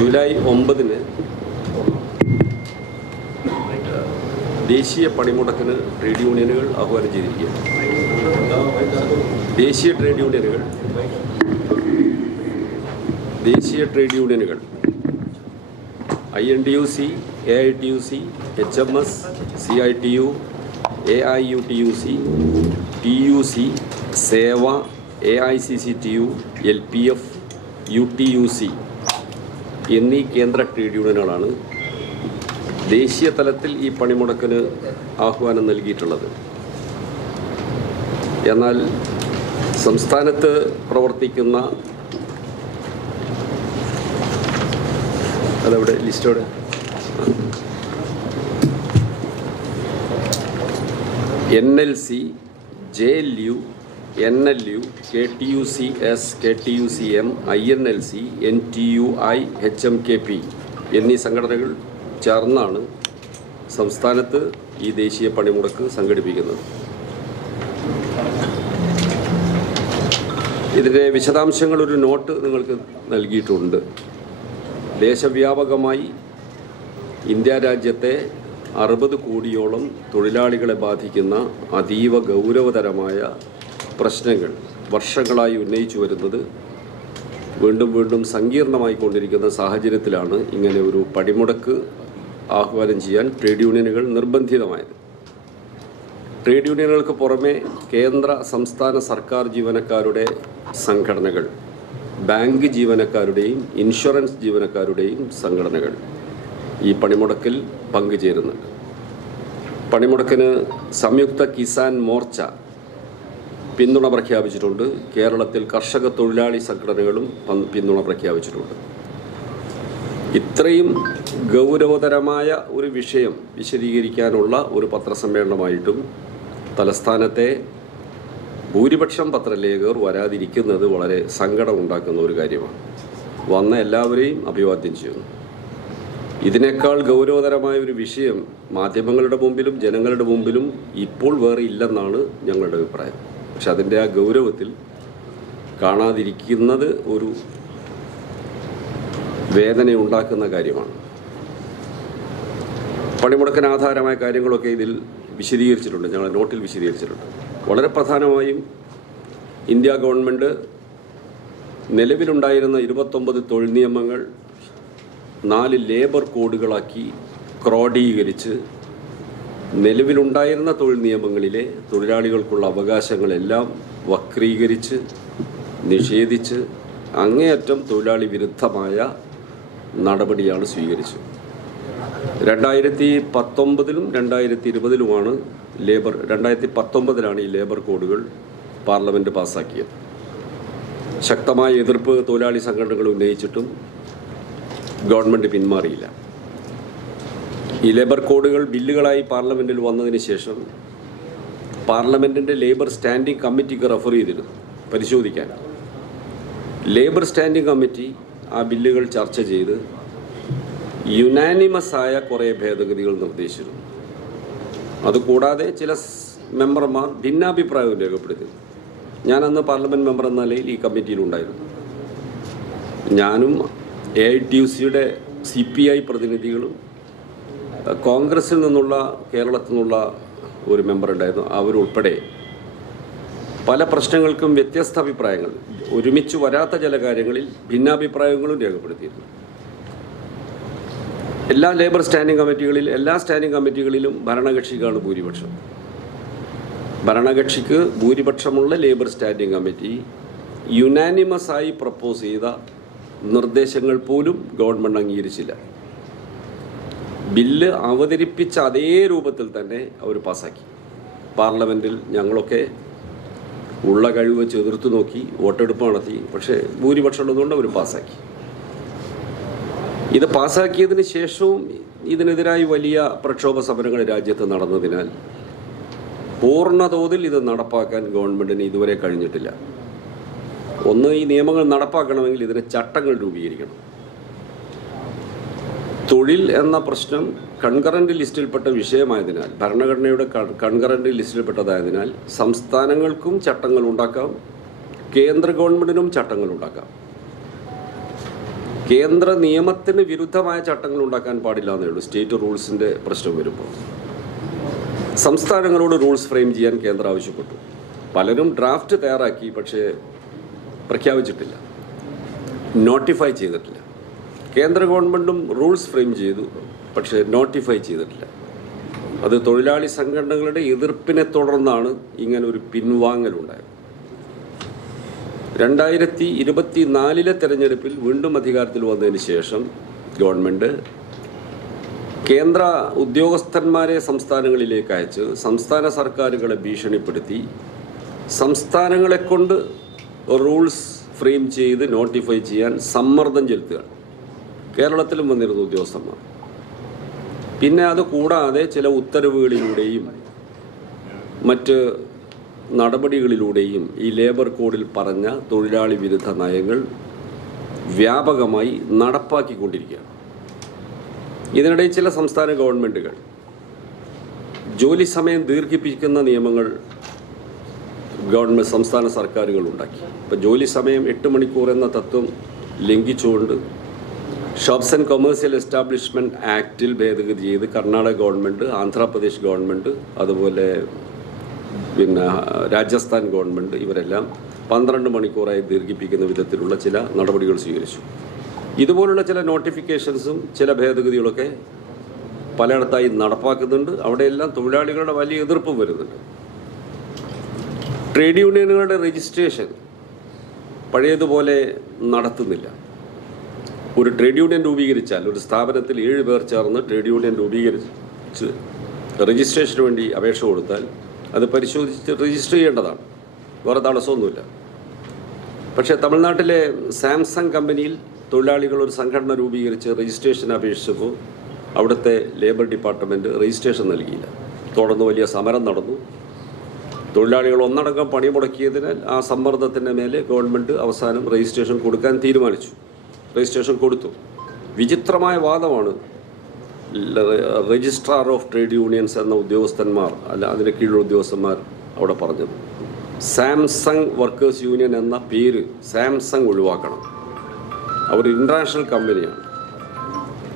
July 9-ന് ദേശീയ പണിമുടക്കിന് trade യൂണിയനുകൾ ആഹ്വാനം ചെയ്തിരിക്കുകയാണ്. ദേശീയ ട്രേഡ് യൂണിയനുകൾ INTUC, AITUC, HMS, CITU, AIUTUC, TUC, സേവ, AICCTU, LPF, UTUC എന്നീ കേന്ദ്ര ട്രേഡ് യൂണിയനുകളാണ് ദേശീയ തലത്തിൽ ഈ പണിമുടക്കിന് ആഹ്വാനം നൽകിയിട്ടുള്ളത്. എന്നാൽ സംസ്ഥാനത്ത് പ്രവർത്തിക്കുന്ന അതവിടെ ലിസ്റ്റോടെ NLC, JLU, NLU, KTUCS, KTUCM, INLC, NTUI, HMKP എന്നീ സംഘടനകൾ ചേർന്നാണ് സംസ്ഥാനത്ത് ഈ ദേശീയ പണിമുടക്ക് സംഘടിപ്പിക്കുന്നത്. ഇതിൻ്റെ വിശദാംശങ്ങൾ ഒരു നോട്ട് നിങ്ങൾക്ക് നൽകിയിട്ടുണ്ട്. ദേശവ്യാപകമായി ഇന്ത്യ രാജ്യത്തെ 60 കോടിയോളം തൊഴിലാളികളെ ബാധിക്കുന്ന അതീവ ഗൗരവതരമായ പ്രശ്നങ്ങൾ വർഷങ്ങളായി ഉന്നയിച്ചു വരുന്നത് വീണ്ടും സങ്കീർണമായിക്കൊണ്ടിരിക്കുന്ന സാഹചര്യത്തിലാണ് ഇങ്ങനെ ഒരു പണിമുടക്ക് ആഹ്വാനം ചെയ്യാൻ ട്രേഡ് യൂണിയനുകൾ നിർബന്ധിതമായത്. ട്രേഡ് യൂണിയനുകൾക്ക് പുറമെ കേന്ദ്ര സംസ്ഥാന സർക്കാർ ജീവനക്കാരുടെ സംഘടനകൾ, ബാങ്ക് ജീവനക്കാരുടെയും ഇൻഷുറൻസ് ജീവനക്കാരുടെയും സംഘടനകൾ ഈ പണിമുടക്കിൽ പങ്കുചേരുന്നുണ്ട്. പണിമുടക്കിന് സംയുക്ത കിസാൻ മോർച്ച പിന്തുണ പ്രഖ്യാപിച്ചിട്ടുണ്ട്. കേരളത്തിൽ കർഷക തൊഴിലാളി സംഘടനകളും പിന്തുണ പ്രഖ്യാപിച്ചിട്ടുണ്ട്. ഇത്രയും ഗൗരവതരമായ ഒരു വിഷയം വിശദീകരിക്കാനുള്ള ഒരു പത്രസമ്മേളനമായിട്ടും തലസ്ഥാനത്തെ ഭൂരിപക്ഷം പത്രലേഖകർ വരാതിരിക്കുന്നത് വളരെ സങ്കടമുണ്ടാക്കുന്ന ഒരു കാര്യമാണ്. വന്ന എല്ലാവരെയും അഭിവാദ്യം ചെയ്യുന്നു. ഇതിനേക്കാൾ ഗൗരവതരമായ ഒരു വിഷയം മാധ്യമങ്ങളുടെ മുമ്പിലും ജനങ്ങളുടെ മുമ്പിലും ഇപ്പോൾ വേറെ ഇല്ലെന്നാണ് ഞങ്ങളുടെ അഭിപ്രായം. പക്ഷെ അതിൻ്റെ ആ ഗൗരവത്തിൽ കാണാതിരിക്കുന്നത് ഒരു വേദനയുണ്ടാക്കുന്ന കാര്യമാണ്. പണിമുടക്കിന് ആധാരമായ കാര്യങ്ങളൊക്കെ ഇതിൽ വിശദീകരിച്ചിട്ടുണ്ട്, ഞങ്ങളുടെ നോട്ടിൽ വിശദീകരിച്ചിട്ടുണ്ട്. വളരെ പ്രധാനമായും ഇന്ത്യ ഗവൺമെൻറ് നിലവിലുണ്ടായിരുന്ന 29 തൊഴിൽ നിയമങ്ങൾ 4 ലേബർ കോഡുകളാക്കി ക്രോഡീകരിച്ച് നിലവിലുണ്ടായിരുന്ന തൊഴിൽ നിയമങ്ങളിലെ തൊഴിലാളികൾക്കുള്ള അവകാശങ്ങളെല്ലാം വക്രീകരിച്ച് നിഷേധിച്ച് അങ്ങേയറ്റം തൊഴിലാളി വിരുദ്ധമായ നടപടിയാണ് സ്വീകരിച്ചത്. 2019-ലും 2020-ലുമാണ് 2019-ലാണ് ഈ ലേബർ കോഡുകൾ പാർലമെൻറ്റ് പാസ്സാക്കിയത്. ശക്തമായ എതിർപ്പ് തൊഴിലാളി സംഘടനകൾ ഉന്നയിച്ചിട്ടും ഗവൺമെൻറ് പിന്മാറിയില്ല. ഈ ലേബർ കോഡുകൾ ബില്ലുകളായി പാർലമെൻറ്റിൽ വന്നതിന് ശേഷം പാർലമെൻറ്റിൻ്റെ ലേബർ സ്റ്റാൻഡിംഗ് കമ്മിറ്റിക്ക് റെഫർ ചെയ്തിരുന്നു പരിശോധിക്കാൻ. ലേബർ സ്റ്റാൻഡിംഗ് കമ്മിറ്റി ആ ബില്ലുകൾ ചർച്ച ചെയ്ത് യുനാനിമസായ കുറേ ഭേദഗതികൾ നിർദ്ദേശിച്ചിരുന്നു. അതുകൂടാതെ ചില മെമ്പർമാർ ഭിന്നാഭിപ്രായവും രേഖപ്പെടുത്തി. ഞാൻ അന്ന് പാർലമെൻറ്റ് മെമ്പർ എന്ന നിലയിൽ ഈ കമ്മിറ്റിയിലുണ്ടായിരുന്നു. ഞാനും AITUCയുടെ CPI പ്രതിനിധികളും കോൺഗ്രസിൽ നിന്നുള്ള കേരളത്തിൽ നിന്നുള്ള ഒരു മെമ്പർ ഉണ്ടായിരുന്നു. അവരുൾപ്പെടെ പല പ്രശ്നങ്ങൾക്കും വ്യത്യസ്ത അഭിപ്രായങ്ങൾ, ഒരുമിച്ച് വരാത്ത ചില കാര്യങ്ങളിൽ ഭിന്നാഭിപ്രായങ്ങളും രേഖപ്പെടുത്തിയിരുന്നു. എല്ലാ സ്റ്റാൻഡിംഗ് കമ്മിറ്റികളിലും ഭരണകക്ഷിക്കാണ് ഭൂരിപക്ഷം. ഭരണകക്ഷിക്ക് ഭൂരിപക്ഷമുള്ള ലേബർ സ്റ്റാൻഡിംഗ് കമ്മിറ്റി യുനാനിമസായി പ്രപ്പോസ് ചെയ്ത നിർദ്ദേശങ്ങൾ പോലും ഗവൺമെൻറ് അംഗീകരിച്ചില്ല. ബില്ല് അവതരിപ്പിച്ച അതേ രൂപത്തിൽ തന്നെ അവർ പാസ്സാക്കി. പാർലമെൻറ്റിൽ ഞങ്ങളൊക്കെ ഉള്ള കഴിവ് ചെറുത്തു നോക്കി വോട്ടെടുപ്പ് നടത്തി. പക്ഷേ ഭൂരിപക്ഷം ഉള്ളതുകൊണ്ട് അവർ പാസ്സാക്കി. ഇത് പാസ്സാക്കിയതിന് ശേഷവും ഇതിനെതിരായി വലിയ പ്രക്ഷോഭ സമരങ്ങൾ രാജ്യത്ത് നടന്നതിനാൽ പൂർണ്ണ തോതിൽ ഇത് നടപ്പാക്കാൻ ഗവൺമെൻറ്റിന് ഇതുവരെ കഴിഞ്ഞിട്ടില്ല. ഒന്ന്, ഈ നിയമങ്ങൾ നടപ്പാക്കണമെങ്കിൽ ഇതിന് ചട്ടങ്ങൾ രൂപീകരിക്കണം. തൊഴിൽ എന്ന പ്രശ്നം കൺകറന്റ് ലിസ്റ്റിൽപ്പെട്ട വിഷയമായതിനാൽ, ഭരണഘടനയുടെ കൺകറന്റ് ലിസ്റ്റിൽപ്പെട്ടതായതിനാൽ സംസ്ഥാനങ്ങൾക്കും ചട്ടങ്ങൾ ഉണ്ടാക്കാം, കേന്ദ്ര ഗവൺമെൻറ്റിനും ചട്ടങ്ങൾ ഉണ്ടാക്കാം. കേന്ദ്ര നിയമത്തിന് വിരുദ്ധമായ ചട്ടങ്ങൾ ഉണ്ടാക്കാൻ പാടില്ല എന്നേ ഉള്ളൂ. സ്റ്റേറ്റ് റൂൾസിൻ്റെ പ്രശ്നം വരുമ്പോൾ സംസ്ഥാനങ്ങളോട് റൂൾസ് ഫ്രെയിം ചെയ്യാൻ കേന്ദ്രം ആവശ്യപ്പെട്ടു. പലരും ഡ്രാഫ്റ്റ് തയ്യാറാക്കി, പക്ഷേ പ്രഖ്യാപിച്ചിട്ടില്ല, നോട്ടിഫൈ ചെയ്തിട്ടില്ല. കേന്ദ്ര ഗവൺമെൻറ്റും റൂൾസ് ഫ്രെയിം ചെയ്തു, പക്ഷേ നോട്ടിഫൈ ചെയ്തിട്ടില്ല. അത് തൊഴിലാളി സംഘടനകളുടെ എതിർപ്പിനെ തുടർന്നാണ് ഇങ്ങനെ ഒരു പിൻവാങ്ങലുണ്ടായത്. 2024 തെരഞ്ഞെടുപ്പിൽ വീണ്ടും അധികാരത്തിൽ വന്നതിന് ശേഷം ഗവൺമെൻറ് കേന്ദ്ര ഉദ്യോഗസ്ഥന്മാരെ സംസ്ഥാനങ്ങളിലേക്ക് അയച്ച് സംസ്ഥാന സർക്കാരുകളെ ഭീഷണിപ്പെടുത്തി സംസ്ഥാനങ്ങളെക്കൊണ്ട് റൂൾസ് ഫ്രെയിം ചെയ്ത് നോട്ടിഫൈ ചെയ്യാൻ സമ്മർദ്ദം ചെലുത്തുകയാണ്. കേരളത്തിലും വന്നിരുന്നു ഉദ്യോഗസ്ഥന്മാർ. പിന്നെ അത് കൂടാതെ ചില ഉത്തരവുകളിലൂടെയും മറ്റ് നടപടികളിലൂടെയും ഈ ലേബർ കോഡിൽ പറഞ്ഞ തൊഴിലാളി വിരുദ്ധ നയങ്ങൾ വ്യാപകമായി നടപ്പാക്കിക്കൊണ്ടിരിക്കുകയാണ്. ഇതിനിടയിൽ ചില സംസ്ഥാന ഗവൺമെൻറ്റുകൾ ജോലി സമയം ദീർഘിപ്പിക്കുന്ന നിയമങ്ങൾ സംസ്ഥാന സർക്കാരുകൾ ഉണ്ടാക്കി. ഇപ്പോൾ ജോലി സമയം 8 മണിക്കൂർ എന്ന തത്വം ലംഘിച്ചുകൊണ്ട് ഷോപ്സ് ആൻഡ് കൊമേഴ്സ്യൽ എസ്റ്റാബ്ലിഷ്മെൻറ്റ് ആക്റ്റിൽ ഭേദഗതി ചെയ്ത് കർണാടക ഗവൺമെൻറ്, ആന്ധ്രാപ്രദേശ് ഗവൺമെൻറ്, അതുപോലെ രാജസ്ഥാൻ ഗവൺമെൻറ് ഇവരെല്ലാം 12 മണിക്കൂറായി ദീർഘിപ്പിക്കുന്ന വിധത്തിലുള്ള ചില നടപടികൾ സ്വീകരിച്ചു. ഇതുപോലുള്ള ചില നോട്ടിഫിക്കേഷൻസും ചില ഭേദഗതികളൊക്കെ പലയിടത്തായി നടപ്പാക്കുന്നുണ്ട്. അവിടെയെല്ലാം തൊഴിലാളികളുടെ വലിയ എതിർപ്പും വരുന്നുണ്ട്. ട്രേഡ് യൂണിയനുകളുടെ രജിസ്ട്രേഷൻ പഴയതുപോലെ നടത്തുന്നില്ല. ഒരു ട്രേഡ് യൂണിയൻ രൂപീകരിച്ചാൽ, ഒരു സ്ഥാപനത്തിൽ 7 പേർ ചേർന്ന് ട്രേഡ് യൂണിയൻ രൂപീകരിച്ച് രജിസ്ട്രേഷന് വേണ്ടി അപേക്ഷ കൊടുത്താൽ അത് പരിശോധിച്ച് രജിസ്റ്റർ ചെയ്യേണ്ടതാണ്. വേറെ തടസ്സമൊന്നുമില്ല. പക്ഷേ തമിഴ്നാട്ടിലെ സാംസങ് കമ്പനിയിൽ തൊഴിലാളികൾ ഒരു സംഘടന രൂപീകരിച്ച് രജിസ്ട്രേഷൻ അപേക്ഷിച്ചപ്പോൾ അവിടുത്തെ ലേബർ ഡിപ്പാർട്ട്മെൻറ്റ് രജിസ്ട്രേഷൻ നൽകിയില്ല. തുടർന്ന് വലിയ സമരം നടന്നു. തൊഴിലാളികൾ ഒന്നടങ്കം പണിമുടക്കിയതിനാൽ ആ സമ്മർദ്ദത്തിൻ്റെ മേലെ ഗവൺമെൻറ് അവസാനം രജിസ്ട്രേഷൻ കൊടുക്കാൻ തീരുമാനിച്ചു. രജിസ്ട്രേഷൻ കൊടുത്തു. വിചിത്രമായ വാദമാണ് രജിസ്ട്രാർ ഓഫ് ട്രേഡ് യൂണിയൻസ് എന്ന ഉദ്യോഗസ്ഥന്മാർ, അല്ല അതിൻ്റെ കീഴിലുള്ള ഉദ്യോഗസ്ഥന്മാർ അവിടെ പറഞ്ഞത്. സാംസങ് വർക്കേഴ്സ് യൂണിയൻ എന്ന പേര് സാംസങ് ഒഴിവാക്കണം. അവർ ഇൻ്റർനാഷണൽ കമ്പനിയാണ്.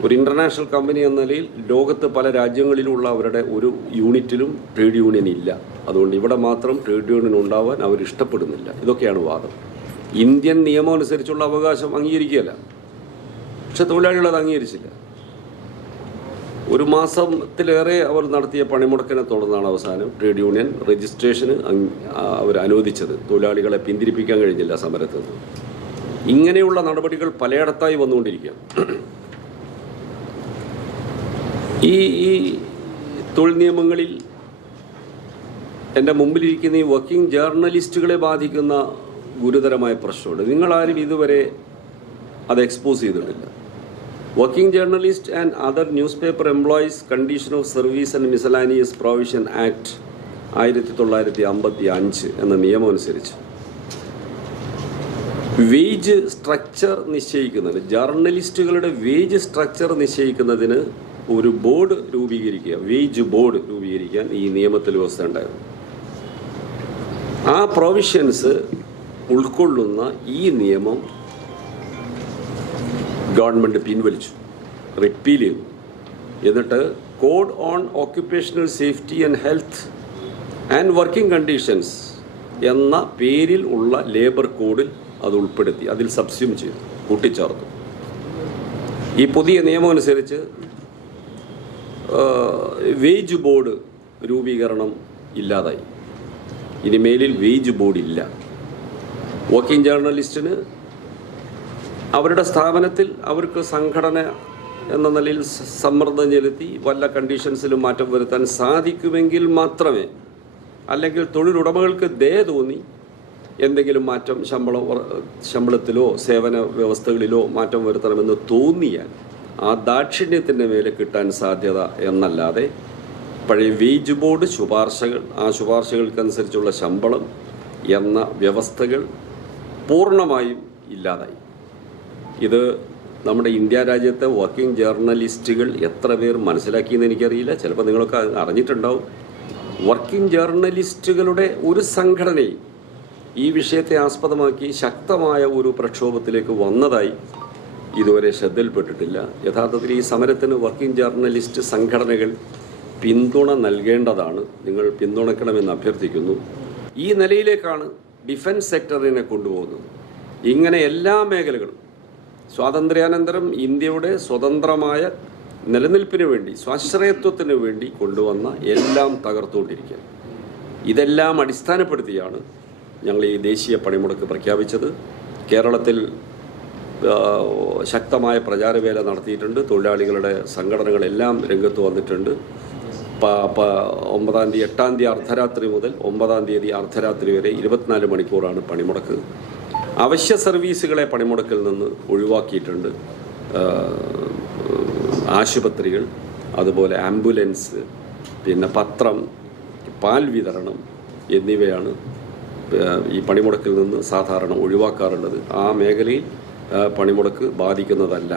ഒരു ഇൻ്റർനാഷണൽ കമ്പനി എന്ന നിലയിൽ ലോകത്ത് പല രാജ്യങ്ങളിലുള്ള അവരുടെ ഒരു യൂണിറ്റിലും ട്രേഡ് യൂണിയൻ ഇല്ല. അതുകൊണ്ട് ഇവിടെ മാത്രം ട്രേഡ് യൂണിയൻ ഉണ്ടാവാൻ അവർ ഇഷ്ടപ്പെടുന്നില്ല. ഇതൊക്കെയാണ് വാദം. ഇന്ത്യൻ നിയമം അനുസരിച്ചുള്ള അവകാശം അംഗീകരിക്കുകയല്ല. പക്ഷെ തൊഴിലാളികൾ അത് അംഗീകരിച്ചില്ല. 1 മാസത്തിലേറെ അവർ നടത്തിയ പണിമുടക്കിനെ തുടർന്നാണ് അവസാനം ട്രേഡ് യൂണിയൻ രജിസ്ട്രേഷന് അവർ അനുവദിച്ചത്. തൊഴിലാളികളെ പിന്തിരിപ്പിക്കാൻ കഴിഞ്ഞില്ല സമരത്തിൽ നിന്ന്. ഇങ്ങനെയുള്ള നടപടികൾ പലയിടത്തായി വന്നുകൊണ്ടിരിക്കുകയാണ്. ഈ തൊഴിൽ നിയമങ്ങളിൽ എൻ്റെ മുമ്പിലിരിക്കുന്ന ഈ വർക്കിംഗ് ജേർണലിസ്റ്റുകളെ ബാധിക്കുന്ന ഗുരുതരമായ പ്രശ്നമുണ്ട്. നിങ്ങളാരും ഇതുവരെ അത് എക്സ്പോസ് ചെയ്തിട്ടില്ല. Working journalist and other newspaper employees condition of service and miscellaneous provision act 1955 എന്ന നിയമം അനുസരിച്ച് വേജ് സ്ട്രക്ചർ നിശ്ചയിക്കുന്നതിന്, ജേർണലിസ്റ്റുകളുടെ വേജ് സ്ട്രക്ചർ നിശ്ചയിക്കുന്നതിന് ഒരു ബോർഡ് രൂപീകരിക്കുക, വേജ് ബോർഡ് രൂപീകരിക്കാൻ ഈ നിയമത്തിൽ വ്യവസ്ഥ ഉണ്ടായിരുന്നു. ആ പ്രൊവിഷൻസ് ഉൾക്കൊള്ളുന്ന ഈ നിയമം ഗവൺമെൻറ് പിൻവലിച്ചു, റിപ്പീൽ ചെയ്തു. എന്നിട്ട് code on occupational safety and health and working conditions എന്ന പേരിൽ ഉള്ള ലേബർ കോഡിൽ അത് ഉൾപ്പെടുത്തി, അതിൽ സബ്സ്യൂം ചെയ്തു, കൂട്ടിച്ചേർത്തു. ഈ പുതിയ നിയമം അനുസരിച്ച് വേജ് ബോർഡ് രൂപീകരണം ഇല്ലാതായി. ഇനി മേലിൽ വേജ് ബോർഡ് ഇല്ല. വർക്കിംഗ് ജേർണലിസ്റ്റിന് അവരുടെ സ്ഥാപനത്തിൽ അവർക്ക് സംഘടന എന്ന നിലയിൽ സമ്മർദ്ദം ചെലുത്തി വല്ല കണ്ടീഷൻസിലും മാറ്റം വരുത്താൻ സാധിക്കുമെങ്കിൽ മാത്രമേ, അല്ലെങ്കിൽ തൊഴിലുടമകൾക്ക് ദയ തോന്നി എന്തെങ്കിലും മാറ്റം ശമ്പളത്തിലോ സേവന വ്യവസ്ഥകളിലോ മാറ്റം വരുത്തണമെന്ന് തോന്നിയാൽ ആ ദാക്ഷിണ്യത്തിൻ്റെ മേലെ കിട്ടാൻ സാധ്യത എന്നല്ലാതെ പഴയ വേജ് ബോർഡ് ശുപാർശകൾ, ആ ശുപാർശകൾക്കനുസരിച്ചുള്ള ശമ്പളം എന്ന വ്യവസ്ഥകൾ പൂർണ്ണമായും ഇല്ലാതായി. ഇത് നമ്മുടെ ഇന്ത്യ രാജ്യത്തെ വർക്കിംഗ് ജേർണലിസ്റ്റുകൾ എത്ര പേർ മനസ്സിലാക്കിയെന്ന് എനിക്കറിയില്ല. ചിലപ്പോൾ നിങ്ങളൊക്കെ അറിഞ്ഞിട്ടുണ്ടാവും. വർക്കിംഗ് ജേർണലിസ്റ്റുകളുടെ ഒരു സംഘടനയും ഈ വിഷയത്തെ ആസ്പദമാക്കി ശക്തമായ ഒരു പ്രക്ഷോഭത്തിലേക്ക് വന്നതായി ഇതുവരെ ശ്രദ്ധയിൽപ്പെട്ടിട്ടില്ല. യഥാർത്ഥത്തിൽ ഈ സമരത്തിന് വർക്കിംഗ് ജേർണലിസ്റ്റ് സംഘടനകൾ പിന്തുണ നൽകേണ്ടതാണ്. നിങ്ങൾ പിന്തുണയ്ക്കണമെന്ന് അഭ്യർത്ഥിക്കുന്നു. ഈ നിലയിലേക്കാണ് ഡിഫൻസ് സെക്ടറിനെ കൊണ്ടുപോകുന്നത്. ഇങ്ങനെ എല്ലാ മേഖലകളും സ്വാതന്ത്ര്യാനന്തരം ഇന്ത്യയുടെ സ്വതന്ത്രമായ നിലനിൽപ്പിന് വേണ്ടി, സ്വാശ്രയത്വത്തിന് വേണ്ടി കൊണ്ടുവന്ന എല്ലാം തകർത്തുകൊണ്ടിരിക്കുക. ഇതെല്ലാം അടിസ്ഥാനപ്പെടുത്തിയാണ് ഞങ്ങൾ ഈ ദേശീയ പണിമുടക്ക് പ്രഖ്യാപിച്ചത്. കേരളത്തിൽ ശക്തമായ പ്രചാരവേല നടത്തിയിട്ടുണ്ട്. തൊഴിലാളികളുടെ സംഘടനകളെല്ലാം രംഗത്ത് വന്നിട്ടുണ്ട്. 9-ാം തീയതി 8-ാം തീയതി അർദ്ധരാത്രി മുതൽ 9-ാം തീയതി അർദ്ധരാത്രി വരെ 24 മണിക്കൂറാണ് പണിമുടക്ക്. അവശ്യ സർവീസുകളെ പണിമുടക്കിൽ നിന്ന് ഒഴിവാക്കിയിട്ടുണ്ട്. ആശുപത്രികൾ, അതുപോലെ ആംബുലൻസ്, പിന്നെ പത്രം, പാൽ വിതരണം എന്നിവയാണ് ഈ പണിമുടക്കിൽ നിന്ന് സാധാരണ ഒഴിവാക്കാറുള്ളത്. ആ മേഖലയിൽ പണിമുടക്ക് ബാധിക്കുന്നതല്ല.